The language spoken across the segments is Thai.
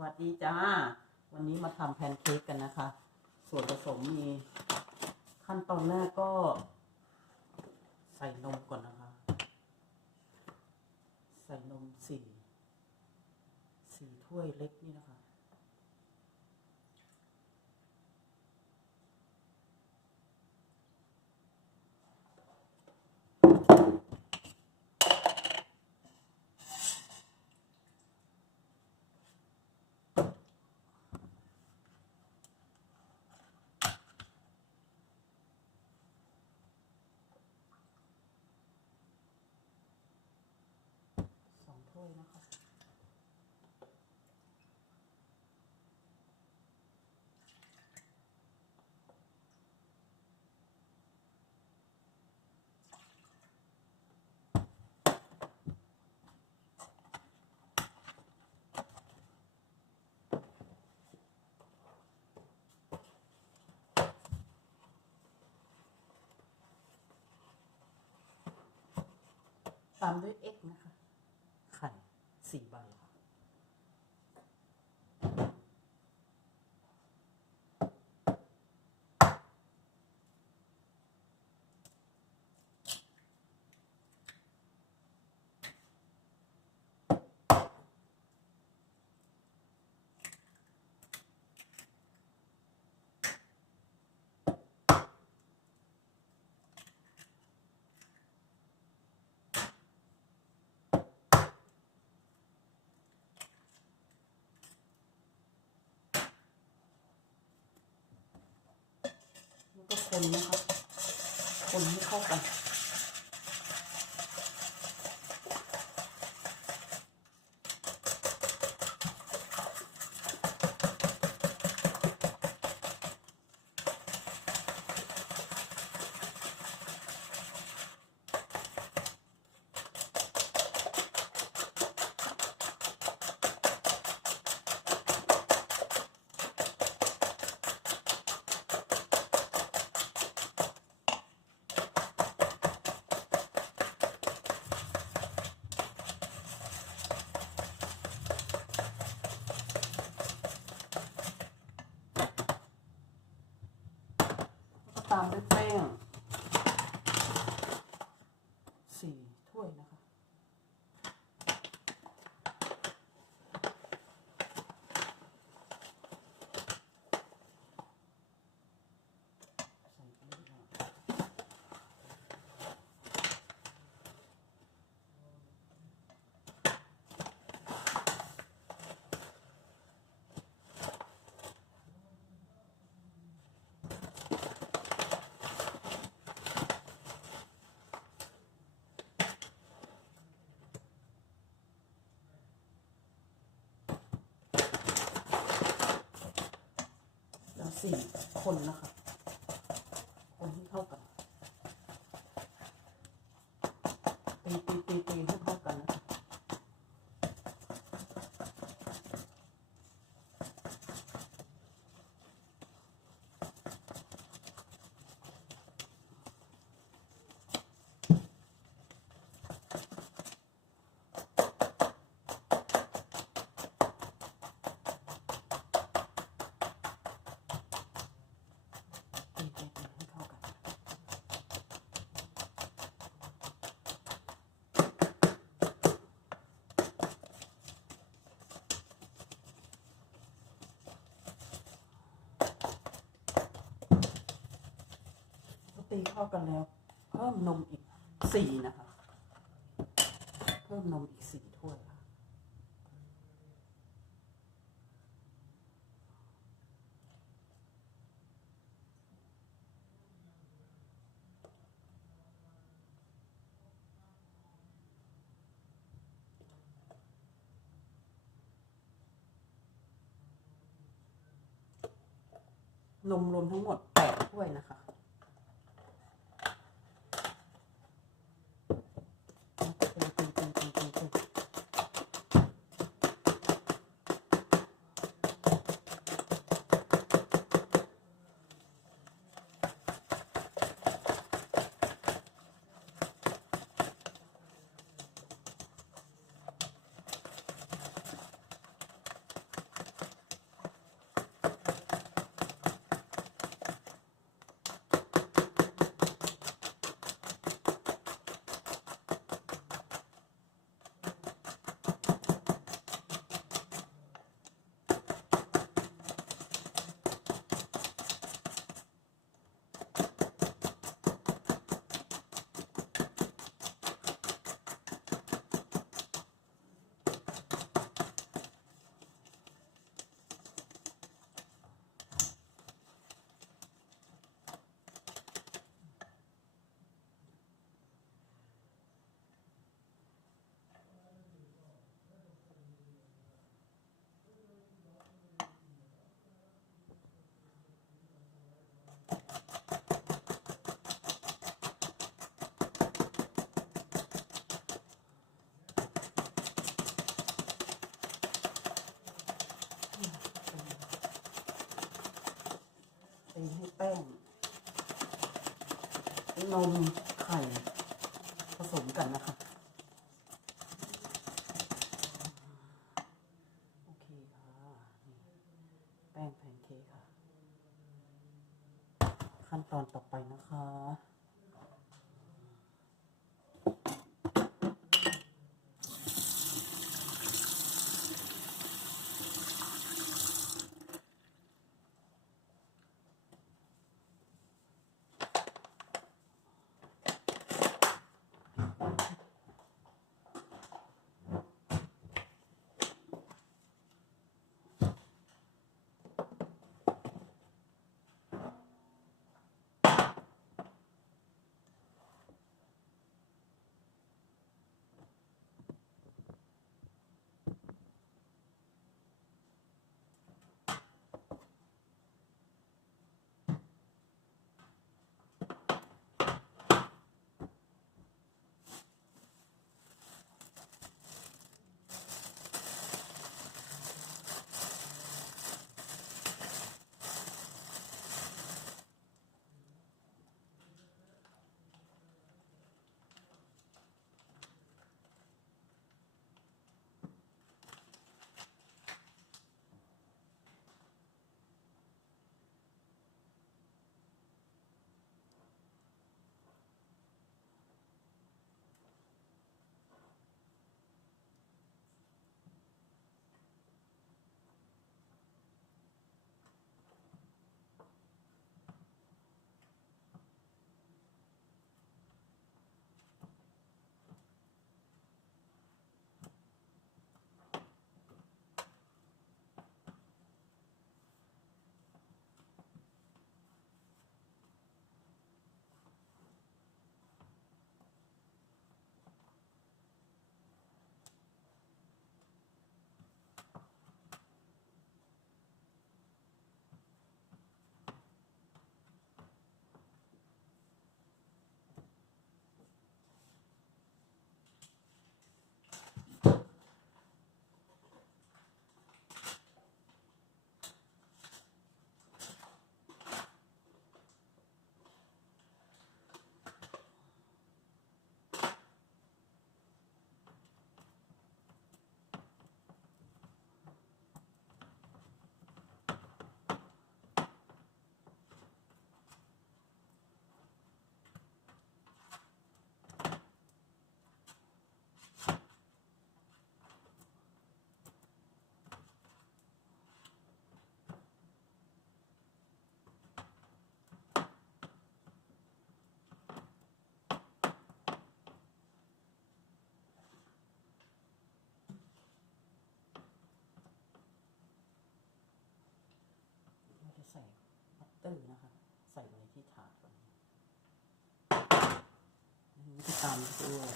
วัสดีจ้า วันนี้มาทำแพนเค้กกันนะคะ ส่วนผสมมีขั้นตอนแรกก็ ใส่นมก่อนนะคะ ใส่นมสี่สี่ถ้วยเล็กนี่นะคะ สองถ้วยนะคะตามด้วยเอ็กนะคะ สี่ใบค่ะ คนนะคะคนให้เข้ากัน ตามด้วยแป้งสี่ถ้วยนะคะ ใส่ไปเลยค่ะแล้ว สี่คนนะคะ คนให้เข้ากัน ตีตีตีตีให้เข้ากันนะคะ ตีตีตีให้เข้ากัน ก็ ตีเข้ากันแล้ว เพิ่มนมอีกสี่นะคะ เพิ่มนมอีกสี่ถ้วยนมรวมทั้งหมดแปดถ้วยนะคะตีตีตีตีตีตี ให้แป้ง นมไข่ผสมกันนะคะโอเคค่ะแป้งแพนเค้กค่ะ ขั้นตอนต่อไปนะคะ ตเตอร์นะคะ ใส่ไว้ที่ถาดก่อนนี่จะตามด้วย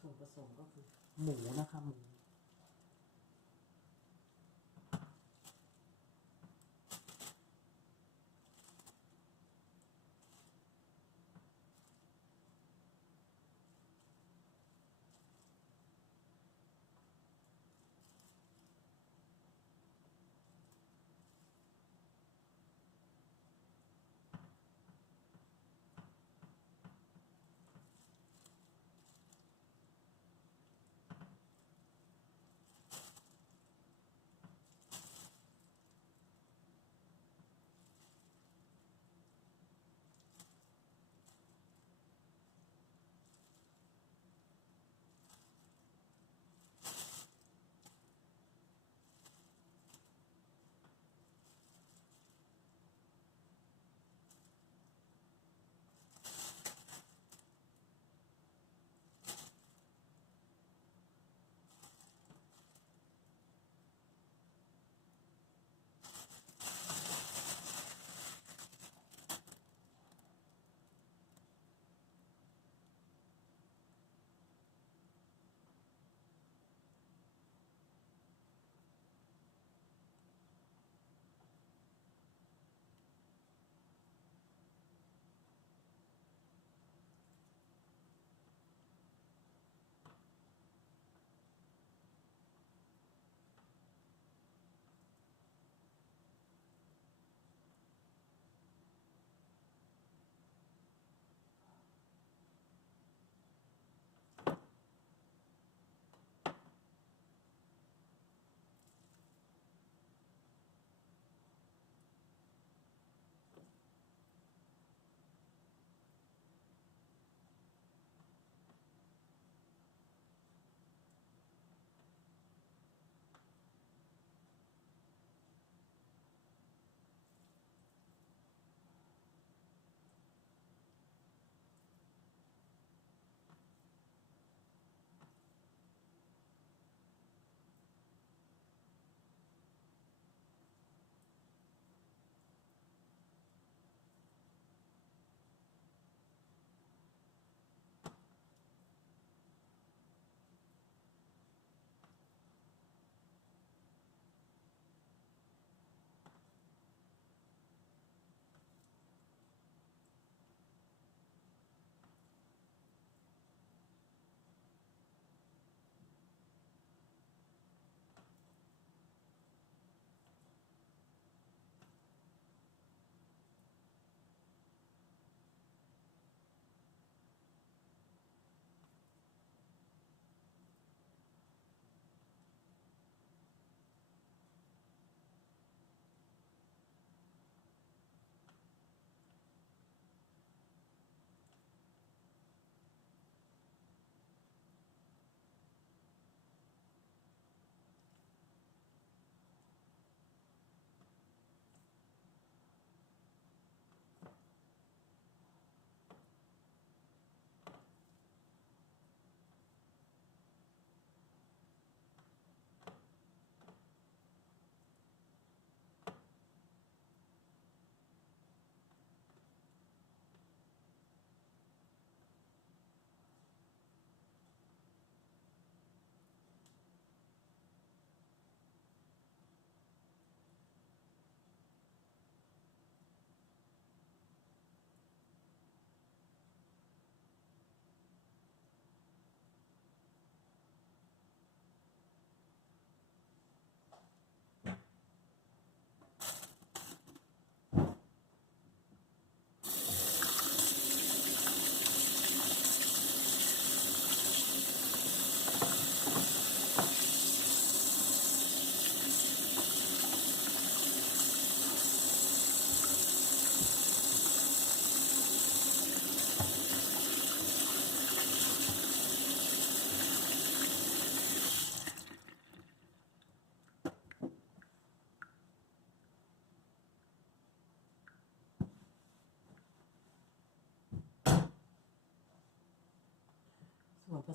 ส่วนผสมก็คือหมูนะคะหมู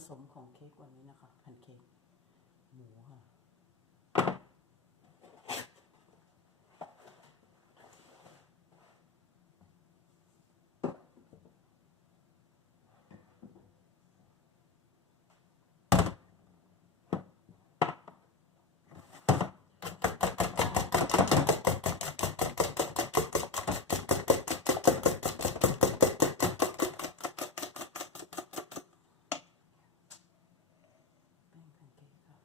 สมของเค้กวันนี้นะคะแผ่นเค้กหมูค่ะ แป้งแผ่นเค้กค่ะ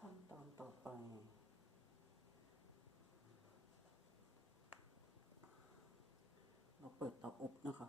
ขั้น ต่อไป เราเปิดเตาอบนะคะ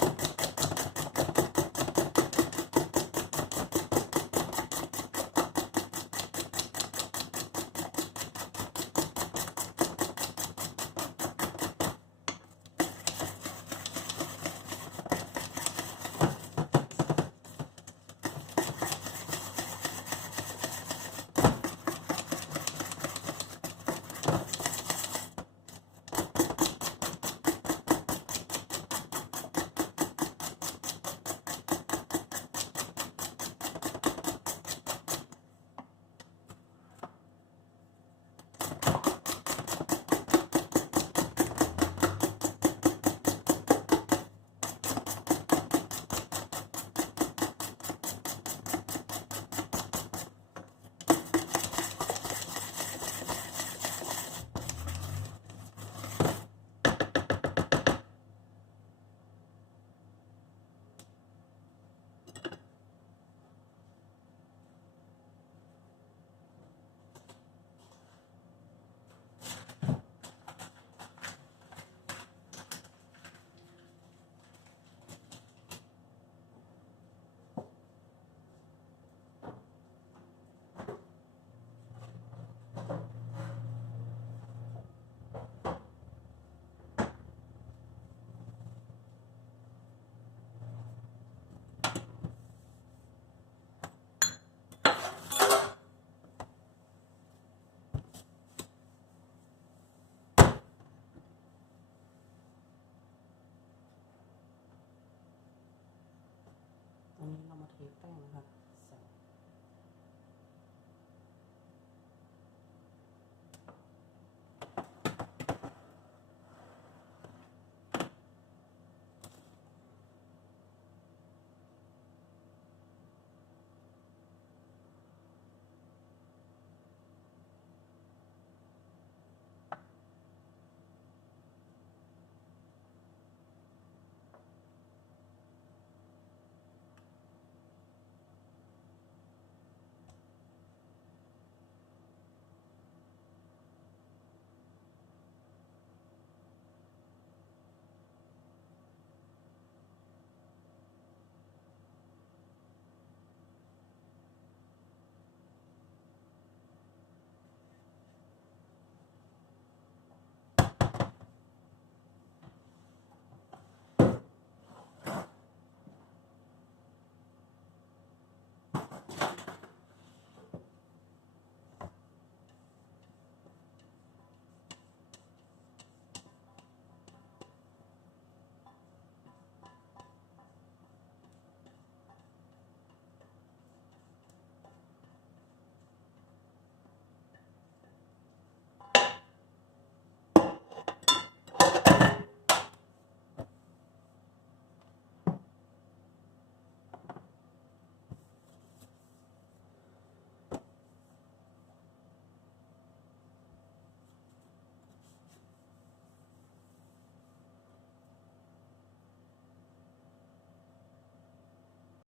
Kita.